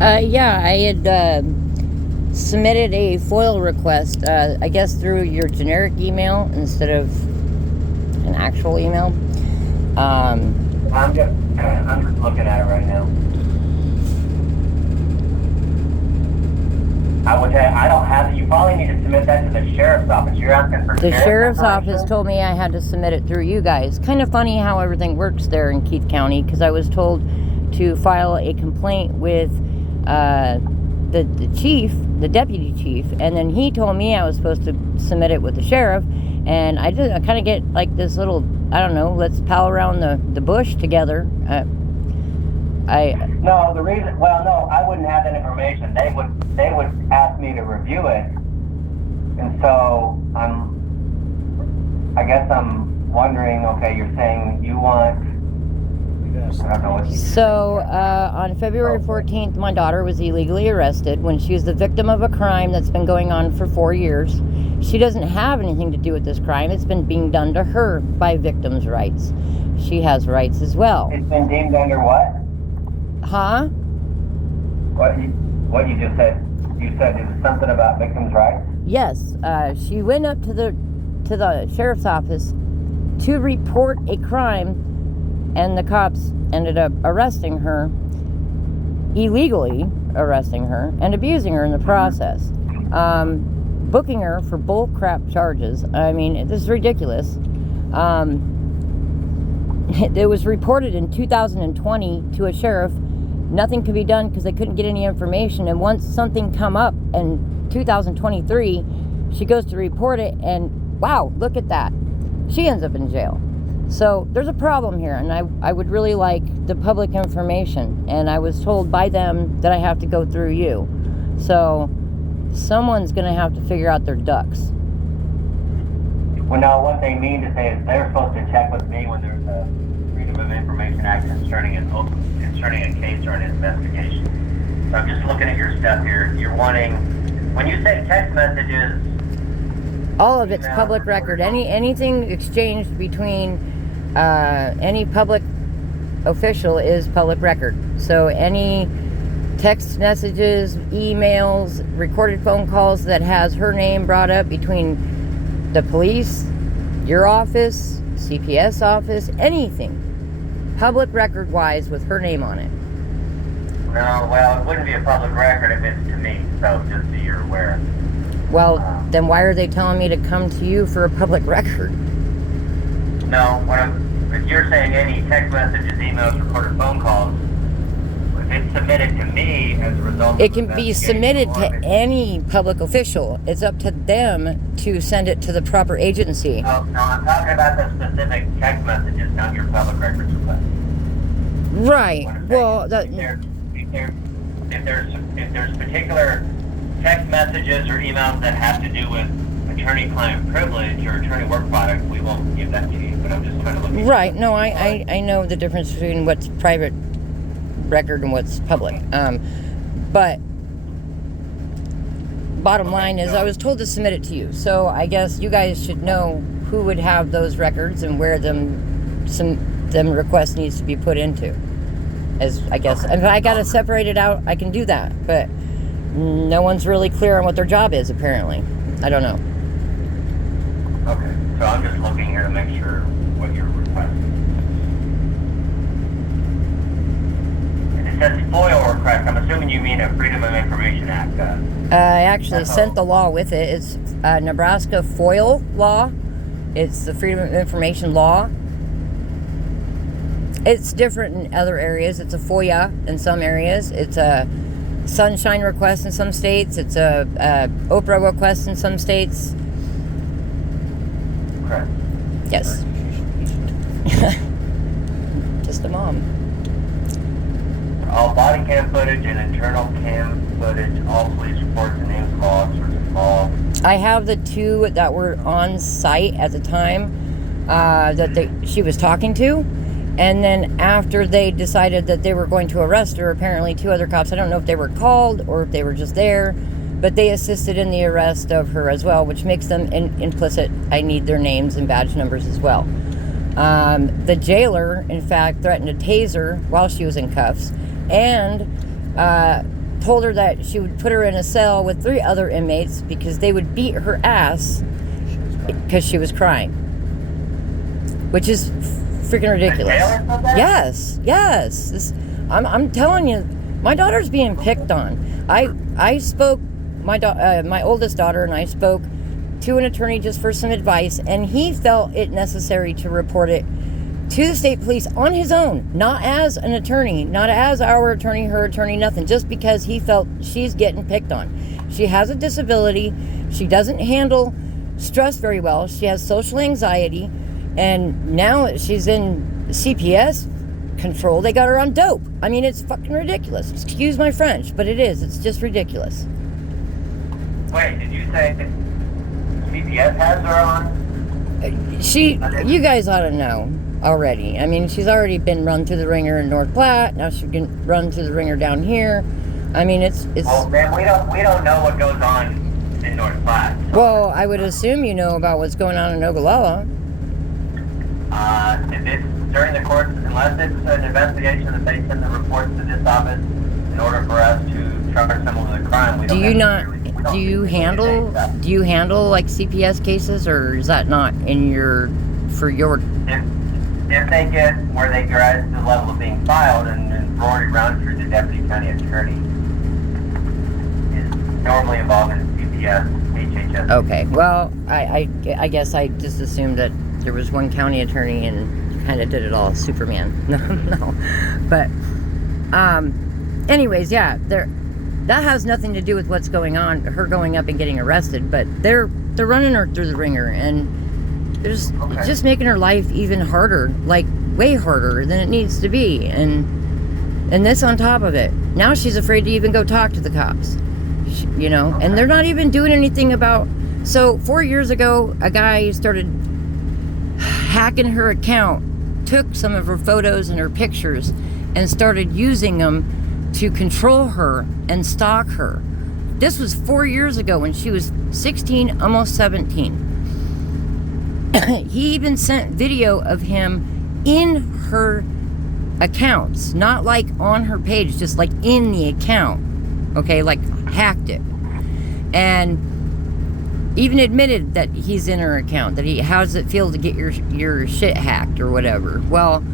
Yeah, I had submitted a FOIL request, I guess through your generic email instead of an actual email. I'm just looking at it right now. I don't have it. You probably need to submit that to the sheriff's office. You're asking for the sheriff's office told me I had to submit it through you guys. Kind of funny how everything works there in Keith County, because I was told to file a complaint with the chief, the deputy chief, and then he told me I was supposed to submit it with the sheriff, and I kind of get like this little, I don't know, let's pal around the bush together. No, I wouldn't have that information. They would ask me to review it, and so I guess I'm wondering. Okay, you're saying you want. I don't know what you. So on February 14th, my daughter was illegally arrested when she was the victim of a crime that's been going on for 4 years. She doesn't have anything to do with this crime. It's been being done to her by victims' rights. She has rights as well. It's been deemed under what? Huh? What you just said? You said it was something about victims' rights? Yes. She went up to the sheriff's office to report a crime, and the cops ended up arresting her, illegally arresting her, and abusing her in the process. Booking her for bull crap charges. I mean, this is ridiculous. It was reported in 2020 to a sheriff. Nothing could be done because they couldn't get any information. And once something come up in 2023, she goes to report it, and wow, look at that. She ends up in jail. So there's a problem here, and I would really like the public information. And I was told by them that I have to go through you. So someone's going to have to figure out their ducks. Well, no, what they mean to say is they're supposed to check with me when there's a Freedom of Information Act concerning a case or an investigation. So I'm just looking at your stuff here. You're wanting, when you say text messages, all of it's public record. Anything exchanged between any public official is public record. So any text messages, emails, recorded phone calls that has her name brought up between the police, your office, CPS office, anything public record wise with her name on it. Well, it wouldn't be a public record if it's to me, so just so you're aware. Well, then why are they telling me to come to you for a public record? No, if you're saying any text messages, emails, recorded phone calls, if it's submitted to me as a result it can be submitted to any public official. It's up to them to send it to the proper agency. Oh, no, I'm talking about the specific text messages, not your public records request. Right. Well, if there's particular text messages or emails that have to do with attorney-client privilege or attorney work product, we won't give that to you. But I'm just trying to look at right. No, I know the difference between what's private record and what's public. But bottom line is I was told to submit it to you. So I guess you guys should know who would have those records and where them requests needs to be put into. As I guess, if I got to separate it out, I can do that. But no one's really clear on what their job is, apparently. I don't know. Okay, so I'm just looking here to make sure what you're requesting. And it says FOIL request. I'm assuming you mean a Freedom of Information Act. I actually sent the law with it. It's Nebraska FOIL law. It's the Freedom of Information law. It's different in other areas. It's a FOIA in some areas. It's a sunshine request in some states. It's a Oprah request in some states. Correct. Yes. Just a mom. All body cam footage and internal cam footage, all police reports and names of all officers involved. I have the two that were on site at the time that she was talking to. And then after they decided that they were going to arrest her, apparently two other cops, I don't know if they were called or if they were just there, but they assisted in the arrest of her as well, which makes them implicit. I need their names and badge numbers as well. The jailer, in fact, threatened to tase her while she was in cuffs. And told her that she would put her in a cell with 3 other inmates because they would beat her ass because she was crying. Which is freaking ridiculous. Yes. I'm telling you, my daughter's being picked on. I spoke, my oldest daughter and I spoke to an attorney just for some advice, and he felt it necessary to report it to the state police on his own, not as an attorney, not as our attorney, her attorney, nothing, just because he felt she's getting picked on. She has a disability. She doesn't handle stress very well. She has social anxiety, and now she's in CPS control. They got her on dope. I mean, it's fucking ridiculous. Excuse my French, but it is. It's just ridiculous. Wait, did you say CPS has her on? You guys ought to know already. I mean, she's already been run through the ringer in North Platte. Now she can run through the ringer down here. I mean, it's. Well, man, we don't know what goes on in North Platte. So. Well, I would assume you know about what's going on in Ogallala. If it's during the course, unless it's an investigation that they send the reports to this office in order for us to charge someone with a crime, we don't. Do you handle like CPS cases, or is that not in your? If they get where they rise to the level of being filed and already run through the deputy county attorney, is normally involved in CPS, HHS. Okay, well, I guess I just assumed that there was one county attorney and kind of did it all, Superman. No, but anyways, yeah, that has nothing to do with what's going on, her going up and getting arrested, but they're running her through the ringer, and it's just making her life even harder, like way harder than it needs to be, and this on top of it. Now she's afraid to even go talk to the cops, and they're not even doing anything about. So 4 years ago, a guy started hacking her account, took some of her photos and her pictures, and started using them to control her and stalk her. This was 4 years ago when she was 16, almost 17. He even sent video of him in her accounts, not like on her page, just like in the account, okay, like hacked it, and even admitted that he's in her account, that how does it feel to get your shit hacked or whatever. Well,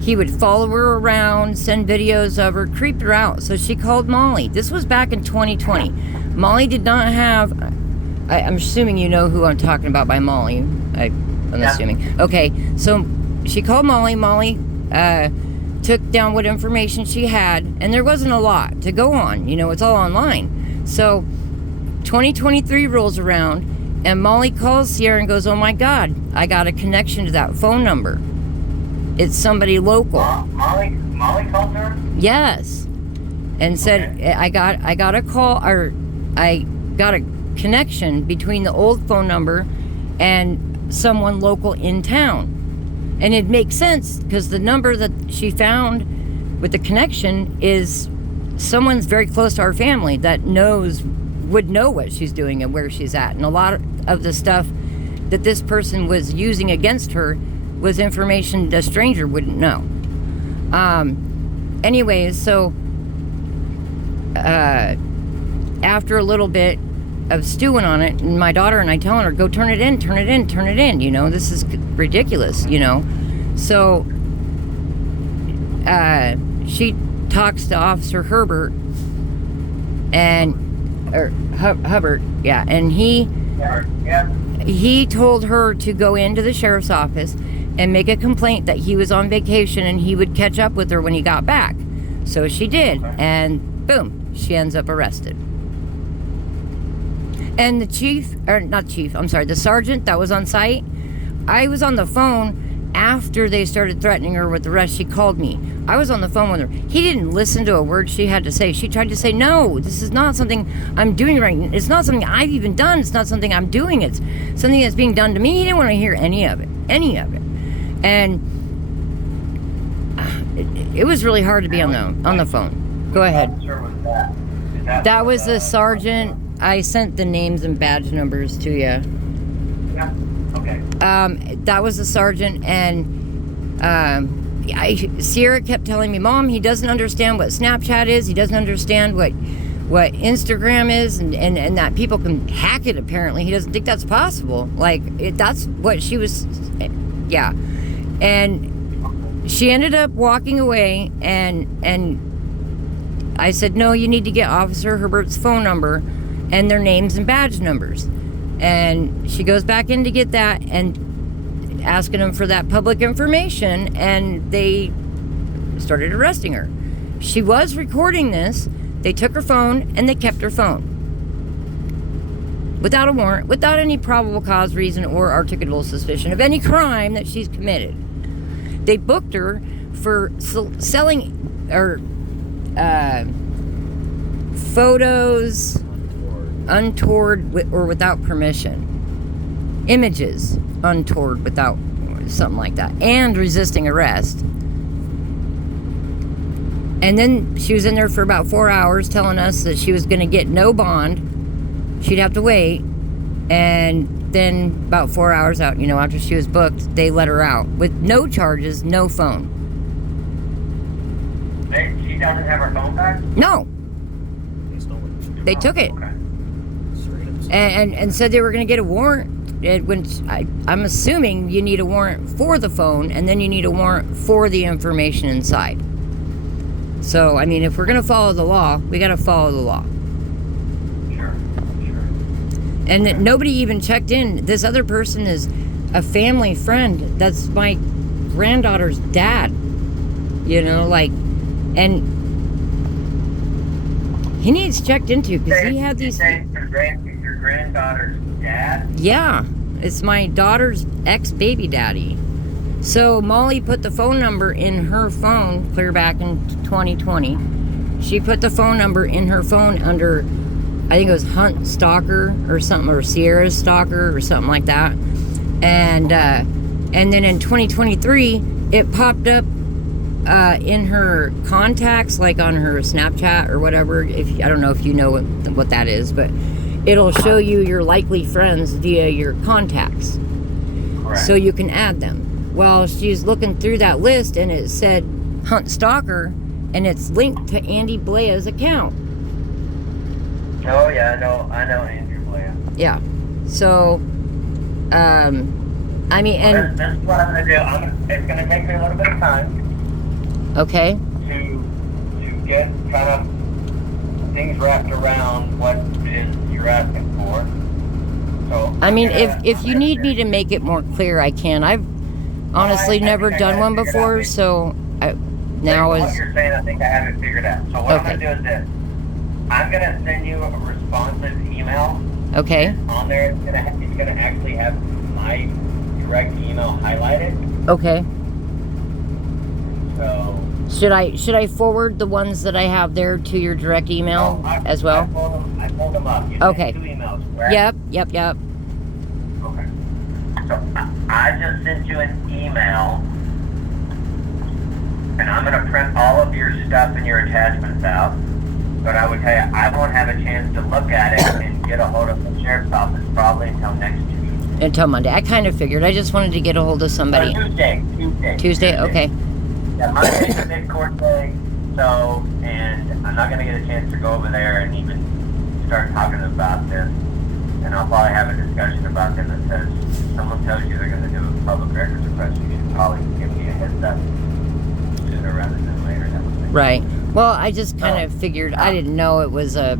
he would follow her around, send videos of her, creep her out. So she called Molly. This was back in 2020. Molly did not have, I'm assuming you know who I'm talking about by Molly. I'm assuming. Okay, so she called Molly. Molly took down what information she had, and there wasn't a lot to go on. It's all online. So 2023 rolls around, and Molly calls Sierra and goes, "Oh my God, I got a connection to that phone number. It's somebody local." Molly called her? Yes, and said, okay. I got a call, or I got a connection between the old phone number and someone local in town. And it makes sense because the number that she found with the connection is someone's very close to our family that would know what she's doing and where she's at. And a lot of the stuff that this person was using against her was information a stranger wouldn't know. Anyways, so after a little bit of stewing on it, and my daughter and I telling her, go turn it in, this is ridiculous, So she talks to Officer Herbert or Hubbard, yeah, and he told her to go into the sheriff's office and make a complaint that he was on vacation and he would catch up with her when he got back. So she did, and boom, she ends up arrested. And the sergeant that was on site, I was on the phone after they started threatening her with arrest. She called me. I was on the phone with her. He didn't listen to a word she had to say. She tried to say, no, this is not something I'm doing right now. It's not something I've even done. It's not something I'm doing. It's something that's being done to me. He didn't want to hear any of it. And it was really hard to be on the phone. Go ahead. That was the sergeant. I sent the names and badge numbers to you. Yeah. Okay. That was the sergeant, and Sierra kept telling me, Mom, he doesn't understand what Snapchat is. He doesn't understand what Instagram is, and that people can hack it. Apparently, he doesn't think that's possible. Like that's what she was. Yeah, and she ended up walking away, and I said, no, you need to get Officer Herbert's phone number and their names and badge numbers. And she goes back in to get that and asking them for that public information, and they started arresting her. She was recording this. They took her phone and they kept her phone without a warrant, without any probable cause, reason, or articulable suspicion of any crime that she's committed. They booked her for selling or photos untoward or without permission, images untoward without something like that, and resisting arrest. And then she was in there for about 4 hours telling us that she was going to get no bond. She'd have to wait. And then about 4 hours out, after she was booked, they let her out with no charges, no phone. She doesn't have her phone back? No. They took it. Okay. And said they were going to get a warrant. I'm assuming you need a warrant for the phone, and then you need a warrant for the information inside. So, I mean, if we're going to follow the law, we got to follow the law. Sure. And okay. Nobody even checked in. This other person is a family friend. That's my granddaughter's dad. And he needs checked into because he had these. Your granddaughter's dad? Yeah, it's my daughter's ex-baby daddy. So Molly put the phone number in her phone clear back in 2020. She put the phone number in her phone under, I think it was Hunt Stalker or something, or Sierra Stalker or something like that. And then in 2023, it popped up in her contacts, like on her Snapchat or whatever. I don't know if you know what that is, but it'll show you your likely friends via your contacts. Correct. So you can add them. Well, she's looking through that list and it said Hunt Stalker, and it's linked to Andy Blaya's account. Oh yeah, I know Andrew Blaya. Yeah. So, I mean, and this is what I'm gonna do. It's gonna take me a little bit of time. Okay. To get kind of things wrapped around what it is you're asking for. So I mean, if you need me to make it more clear, I can. I've honestly never done one before, so now what is. You're saying, I think I have it figured out. So what I'm gonna do is this: I'm gonna send you a responsive email. Okay. On there, it's gonna actually have my direct email highlighted. Okay. So. Should I forward the ones that I have there to your direct email as well? I pulled them up. You Okay. sent 2 emails, correct? Yep. Okay. So I just sent you an email, and I'm gonna print all of your stuff and your attachments out. But I would tell you, I won't have a chance to look at it and get a hold of the sheriff's office probably until next Tuesday. Until Monday. I kind of figured. I just wanted to get a hold of somebody. Tuesday. Okay. Yeah, Monday's a big court day, and I'm not going to get a chance to go over there and even start talking about this. And I'll probably have a discussion about them that says, if someone tells you they're going to do a public records request, you should probably give me a heads up sooner rather than later. Right. Well, I just kind of figured, I didn't know it was not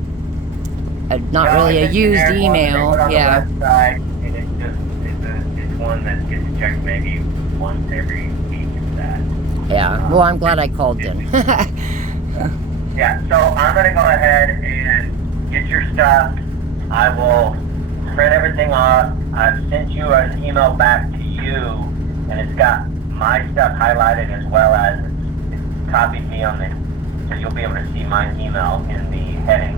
really a used email. Yeah. Website, and it's one that gets checked maybe once every week, if that. Yeah, well, I'm glad I called then. Yeah, so I'm going to go ahead and get your stuff. I will print everything off. I've sent you an email back to you, and it's got my stuff highlighted as well as it's copied me on the, so you'll be able to see my email in the heading.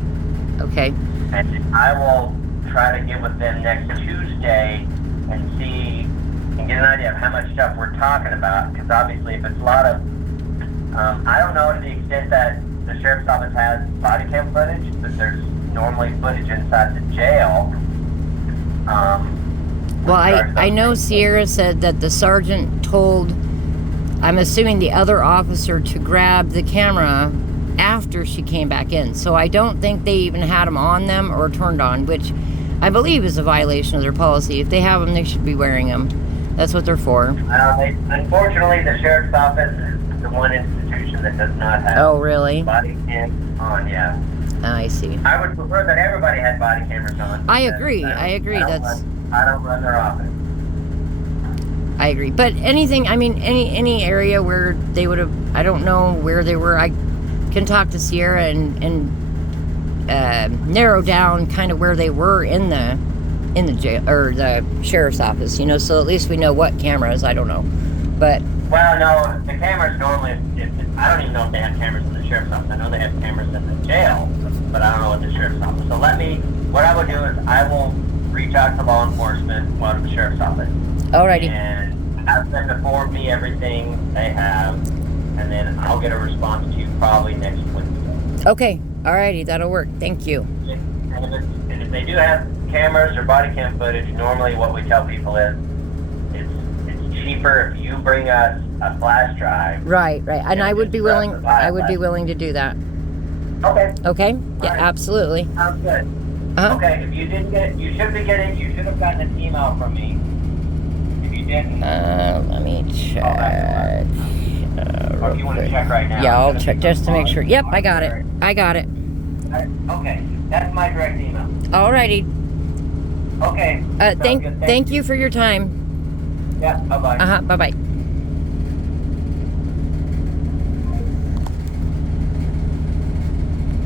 Okay. And I will try to get with them next Tuesday and see and get an idea of how much stuff we're talking about, because obviously if it's a lot of, I don't know to the extent that the sheriff's office has body cam footage, but there's normally footage inside the jail. Well, I know Sierra said that the sergeant told I'm assuming the other officer to grab the camera after she came back in. So I don't think they even had them on them or turned on, which I believe is a violation of their policy. If they have them, they should be wearing them. That's what they're for. Unfortunately, the sheriff's office is the one institution that does not have body cams on, yeah. I see. I would prefer that everybody had body cameras on. I agree. I don't run their office. I agree. But anything, I mean, any area where they would have, I don't know where they were. I can talk to Sierra and narrow down kind of where they were in the jail or the sheriff's office, you know, so at least we know what cameras. I don't know, but well, no, the cameras normally. I don't even know if they have cameras in the sheriff's office. I know they have cameras in the jail, but I don't know in the sheriff's office. So what I would do is I will reach out to law enforcement, well, to the sheriff's office. Alrighty. And ask them to forward me everything they have, and then I'll get a response to you probably next Wednesday. Okay. Alrighty, that'll work. Thank you. And if they do have cameras or body cam footage, normally what we tell people is it's cheaper if you bring us a flash drive. Right. And I would be willing to do that. Okay. Okay? Yeah, right. Absolutely. Sounds good. Uh-huh. Okay, if you didn't get it, you should have gotten an email from me. If you didn't. Let me check. Or if you want to check right now. Yeah, I'll check just to make sure. Yep, I got it. Okay, that's my direct email. Alrighty. Okay. Thank you for your time. Yeah, bye-bye. Bye-bye.